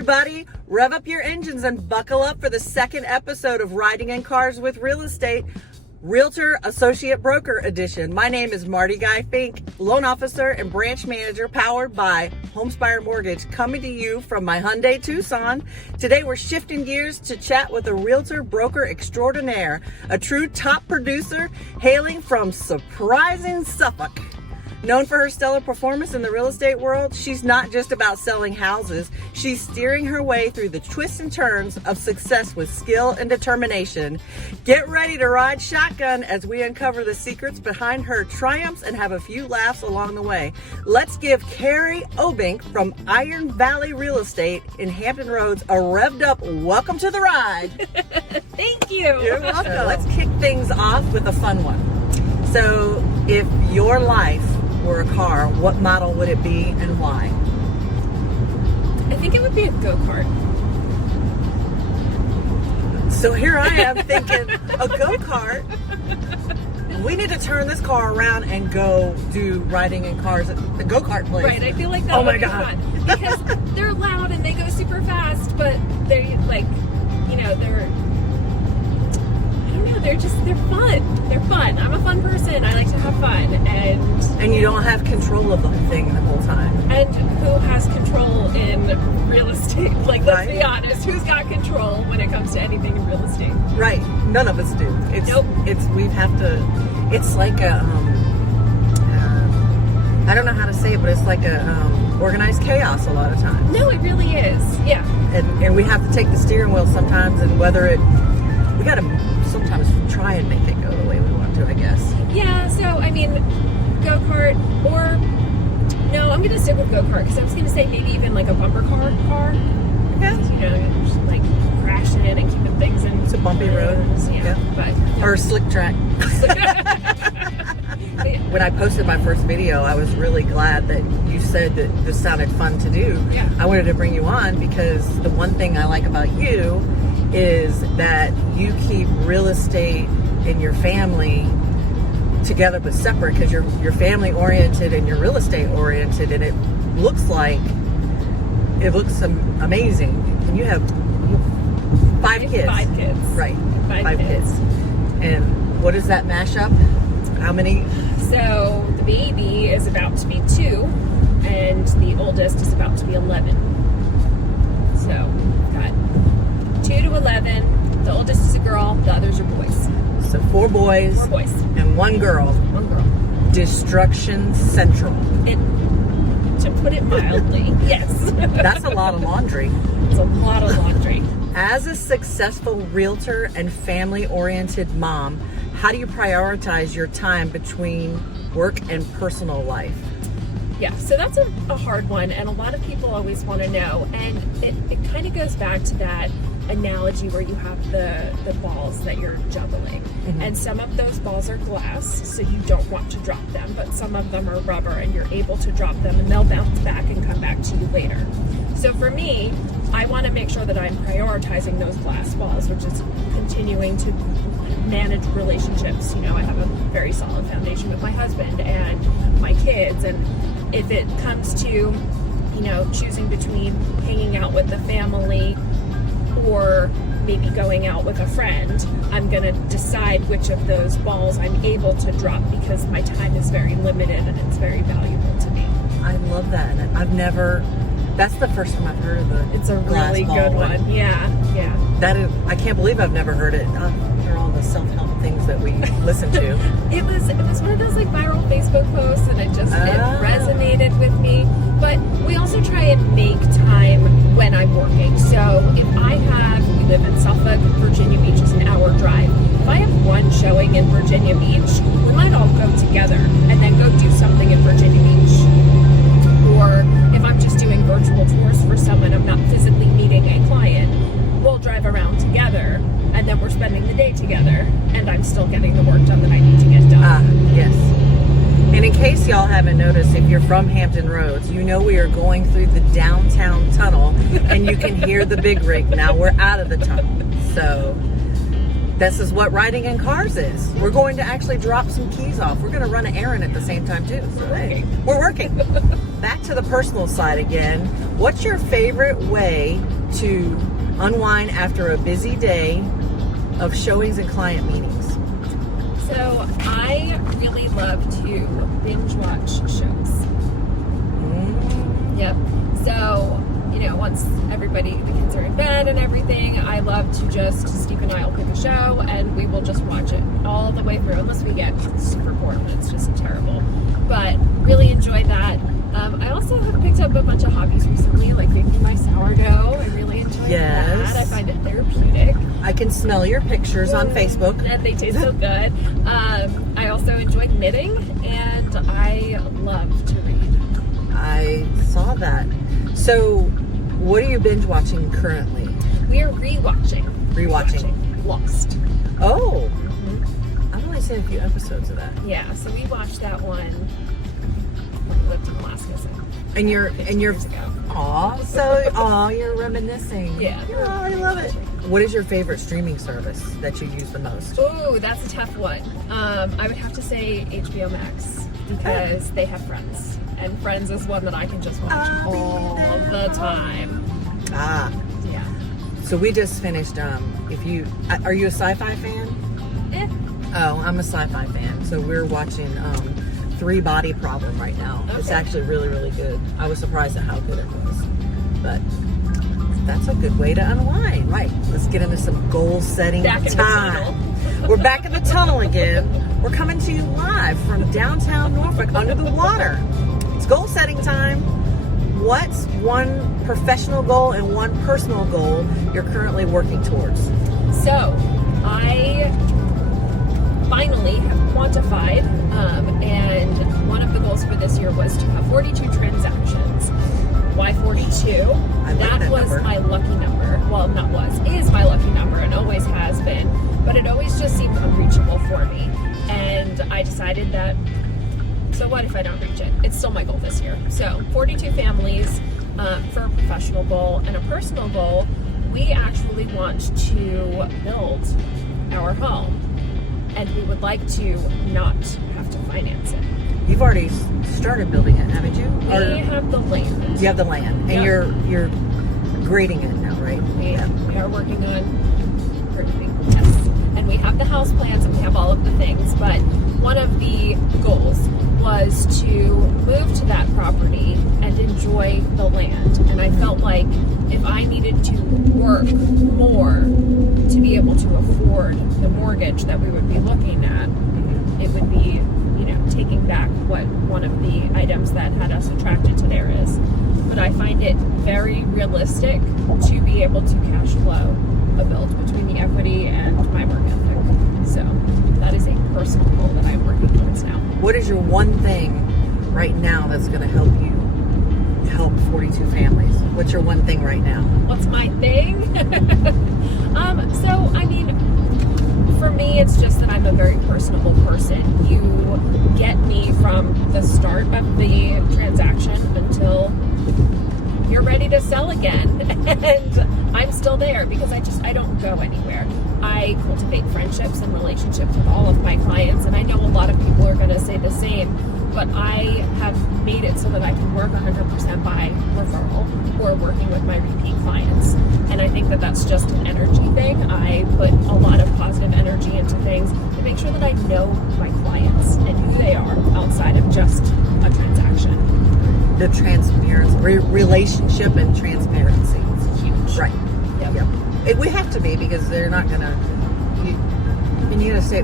everybody. Rev up your engines and buckle up for the second episode of Riding in Cars with Real Estate, Realtor Associate Broker Edition. My name is Marty Fink, loan officer and branch manager, powered by Homespire Mortgage, coming to you from my Hyundai Tucson. Today we're shifting gears to chat with a realtor broker extraordinaire, a true top producer hailing from surprising Suffolk. Known for her stellar performance in the real estate world, she's not just about selling houses. She's steering her way through the twists and turns of success with skill and determination. Get ready to ride shotgun as we uncover the secrets behind her triumphs and have a few laughs along the way. Let's give Kerrie Obbink from Iron Valley Real Estate in Hampton Roads a revved up welcome to the ride. Thank you. You're welcome. Let's kick things off with a fun one. So if your life were a car, what model would it be and why? I think it would be a go-kart. So here I am thinking, a go-kart. We need to turn this car around and go do riding in cars at the go-kart place. Right, I feel like that would be fun. Because they're loud and they go super fast, but they're like, you know, they're fun. They're fun. I'm a fun person. I like to have fun. And you don't have control of the thing the whole time. And who has control in real estate? Like, let's be honest. Who's got control when it comes to anything in real estate? Right. None of us do. Nope. It's like a, I don't know how to say it, but it's like a organized chaos a lot of times. No, it really is. Yeah. And we have to take the steering wheel sometimes, and we got to sometimes try and make it go the way we want to, I guess. Yeah, so, I mean, go-kart, or, no, I'm going to stick with go-kart, because I was going to say maybe even like a bumper car. Yeah. You know, just like crashing in and keeping things in. It's a bumpy road. Yeah. But, or a slick track. When I posted my first video, I was really glad that you said that this sounded fun to do. Yeah. I wanted to bring you on because the one thing I like about you is that you keep real estate and your family together but separate, because you're family oriented and you're real estate oriented, and it looks amazing. And you have 5 kids. 5 kids. Right. 5 kids. And what does that mash up? How many? So the baby is about to be 2 and the oldest is about to be 11. So got 2 to 11. The oldest is a girl, the others are boys. So 4 boys. 4 boys. And 1 girl. 1 girl. Destruction Central. To put it mildly, yes. That's a lot of laundry. It's a lot of laundry. As a successful realtor and family-oriented mom, how do you prioritize your time between work and personal life? Yeah, so that's a hard one, and a lot of people always want to know, and it kind of goes back to that analogy where you have the balls that you're juggling, and some of those balls are glass, so you don't want to drop them, but some of them are rubber and you're able to drop them and they'll bounce back and come back to you later. So for me, I want to make sure that I'm prioritizing those glass balls, which is continuing to manage relationships. You know, I have a very solid foundation with my husband and my kids, and if it comes to, you know, choosing between hanging out with the family or maybe going out with a friend, I'm going to decide which of those balls I'm able to drop, because my time is very limited and it's very valuable to me. I love that. That's the first time I've heard of it. It's a really good one. Yeah. I can't believe I've never heard it. They're all the self-help things that we listen to. It was one of those like viral Facebook posts, and it resonated with me. But we also try and make time when I'm working. So if we live in Suffolk, Virginia Beach is an hour drive. If I have one showing in Virginia Beach, we might all go together and then go do something in Virginia Beach. Or if I'm just doing virtual tours for someone, I'm not physically meeting a client, we'll drive around together, and then we're spending the day together, and I'm still getting the work done that I need to get done. Yes. And in case y'all haven't noticed, if you're from Hampton Roads, you know we are going through the downtown tunnel, and you can hear the big rig. Now we're out of the tunnel. So This is what riding in cars is. We're going to actually drop some keys off. We're going to run an errand at the same time too. So hey, we're working. Back to the personal side again. What's your favorite way to unwind after a busy day of showings and client meetings? So I really love to binge watch shows. Yep. So, once the kids are in bed and everything, I love to just, Steve and I will pick a show and we will just watch it all the way through, unless we get super bored and it's just terrible. But really enjoy that. I also have picked up a bunch of hobbies recently, like baking my sourdough. I really enjoy that. I find it therapeutic. I can smell your pictures on Facebook. And they taste so good. I also enjoy knitting, and I love to read. I saw that. So, what are you binge watching currently? We are rewatching Lost. Oh, I've only seen a few episodes of that. Yeah, so we watched that one when we lived in Alaska. So and you're years ago. You're reminiscing. Yeah. Oh, I love it. What is your favorite streaming service that you use the most? Ooh, that's a tough one. I would have to say HBO Max, because they have Friends. And Friends is one that I can just watch all the time. Yeah. So we just finished, are you a sci-fi fan? Oh, I'm a sci-fi fan. So we're watching Three Body Problem right now. Okay. It's actually really, really good. I was surprised at how good it was. But that's a good way to unwind. Right. Let's get into some goal setting time. We're back in the tunnel again. We're coming to you live from downtown Norfolk under the water. It's goal setting time. What's one professional goal and one personal goal you're currently working towards? So, I finally have quantified, and one of the goals for this year was to have 42 transactions. Why 42? That was my lucky number. Well, is my lucky number and always has been, but it always just seemed unreachable for me. And I decided that, so what if I don't reach it? It's still my goal this year. So 42 families for a professional goal, and a personal goal, we actually want to build our home, and we would like to not have to finance it. You've already started building it, haven't you? We have the land. You have the land, and you're grading it now, right? We are working on grading, yes. And we have the house plans and we have all of the things, but one of the goals was to move to that property and enjoy the land. And I felt like if I needed to work more to be able to afford the mortgage that we would be looking at, it would be, taking back what one of the items that had us attracted to there is. But I find it very realistic to be able to cash flow a build between the equity and my work ethic. So that is a personal goal that I'm working towards now. What is your one thing right now that's going to help 42 families? What's your one thing right now? What's my thing? For me, it's just that I'm a very personable person. You get me from the start of the transaction until you're ready to sell again. And I'm still there because I don't go anywhere. I cultivate friendships and relationships with all of my clients, and I know a lot of people are going to say the same, but I have made it so that I can work 100% by referral or working with my repeat clients. And I think that that's just an energy thing. I put a lot of positive energy into things to make sure that I know my clients and who they are outside of just a transaction. The transparency, relationship and transparency. It's huge. Right. Yep. We have to be, because they're not going to,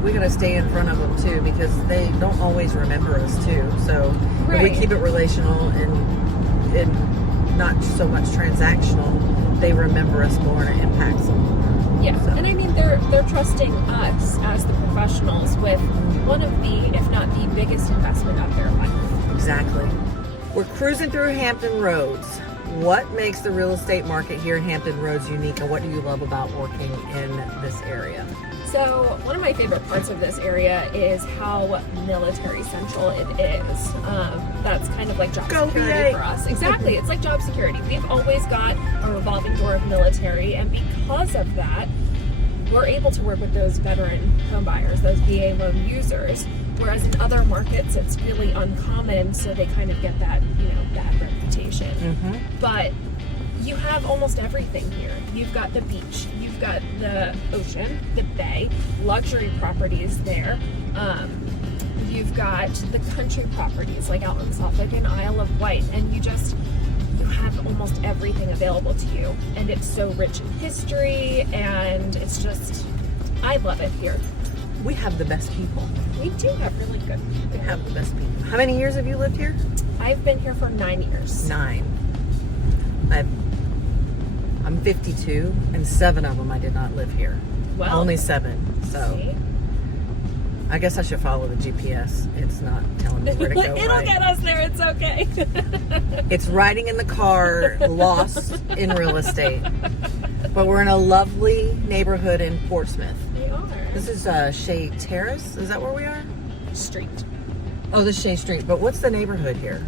we got to stay in front of them too, because they don't always remember us too. So if we keep it relational and not so much transactional, they remember us more and it impacts them. Yeah, so. And I mean, they're trusting us as the professionals with one of the, if not the biggest investment of their life. Exactly. We're cruising through Hampton Roads. What makes the real estate market here in Hampton Roads unique, and what do you love about working in this area? So one of my favorite parts of this area is how military central it is. That's kind of like job security for us. Exactly, it's like job security. We've always got a revolving door of military, and because of that, we're able to work with those veteran home buyers, those VA loan users, whereas in other markets it's really uncommon, so they kind of get that, bad reputation. But you have almost everything here. You've got the beach, you've got the ocean, the bay, luxury properties there. You've got the country properties like out in Southport and Isle of Wight, and you have almost everything available to you. And it's so rich in history, and it's just, I love it here. We have the best people. We do have really good people. We have the best people. How many years have you lived here? I've been here for 9 years. 9. I'm 52, and 7 of them I did not live here. Well, only 7. So see? I guess I should follow the GPS. It's not telling me where to go. It'll get us there. It's okay. It's riding in the car, lost in real estate. But we're in a lovely neighborhood in Portsmouth. We are. This is Shea Terrace. Is that where we are? Street. Oh, this is Shea Street. But what's the neighborhood here?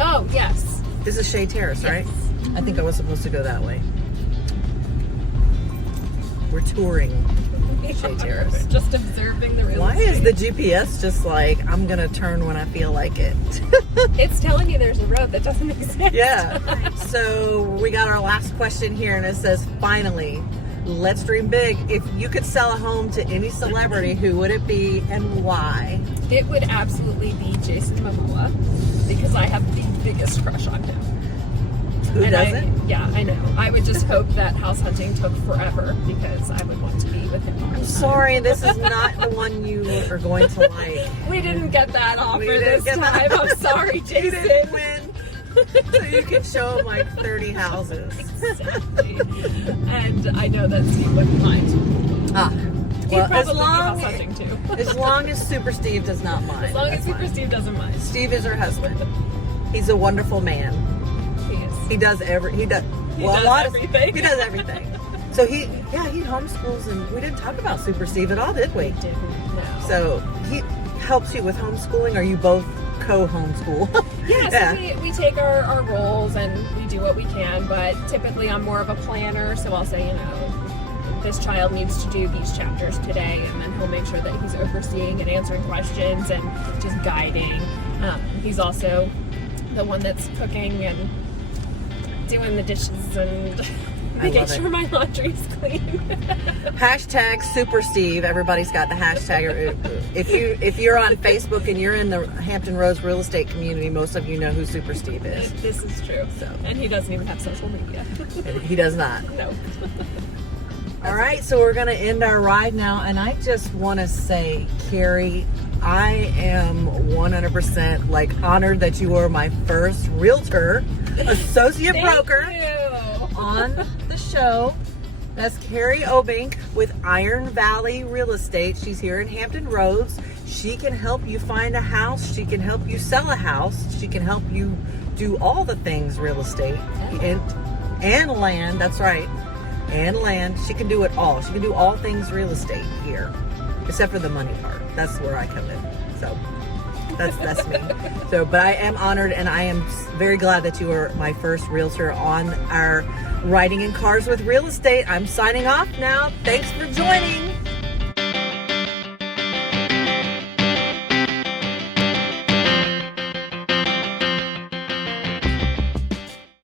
Oh, yes. This is Shea Terrace, right? Yes. I think I was supposed to go that way. We're touring Shea Terrace. Just observing the real Why estate. is the GPS just like, I'm going to turn when I feel like it? It's telling you there's a road that doesn't exist. Yeah. So we got our last question here, and it says, finally, let's dream big. If you could sell a home to any celebrity, who would it be and why? It would absolutely be Jason Momoa, because I have the biggest crush on him. Who doesn't? Yeah, I know. I would just hope that house hunting took forever, because I would want to be with him all the time. Sorry, this is not the one you are going to like. We didn't get that offer We didn't this get time. that. I'm sorry, Jason. You didn't win. So you can show him like 30 houses. Exactly. And I know that Steve wouldn't mind. Ah. He'd Well, probably be house hunting too. as long as Super Steve does not mind. As long as that's Super fine. Steve doesn't mind. Steve is her husband. He's a wonderful man. He is. He does He does everything. He does everything. So he homeschools, and we didn't talk about Super Steve at all, did we? We didn't know. So he helps you with homeschooling, or you both co-homeschool? Yeah, so we take our roles and we do what we can, but typically I'm more of a planner, so I'll say, this child needs to do these chapters today, and then he'll make sure that he's overseeing and answering questions and just guiding. He's also the one that's cooking and doing the dishes and making sure my laundry's clean. Hashtag Super Steve. Everybody's got the hashtag. If you're on Facebook and you're in the Hampton Roads real estate community, most of you know who Super Steve is. This is true. So. And he doesn't even have social media. He does not. No. All right, so we're going to end our ride now, and I just want to say, Kerrie, I am 100% honored that you are my first realtor, associate broker on the show. That's Kerrie Obbink with Iron Valley Real Estate. She's here in Hampton Roads. She can help you find a house. She can help you sell a house. She can help you do all the things real estate and land. That's right. And land. She can do it all. She can do all things real estate here, except for the money part. That's where I come in. So that's me. So, but I am honored, and I am very glad that you are my first realtor on our Riding in Cars with Real Estate. I'm signing off now. Thanks for joining.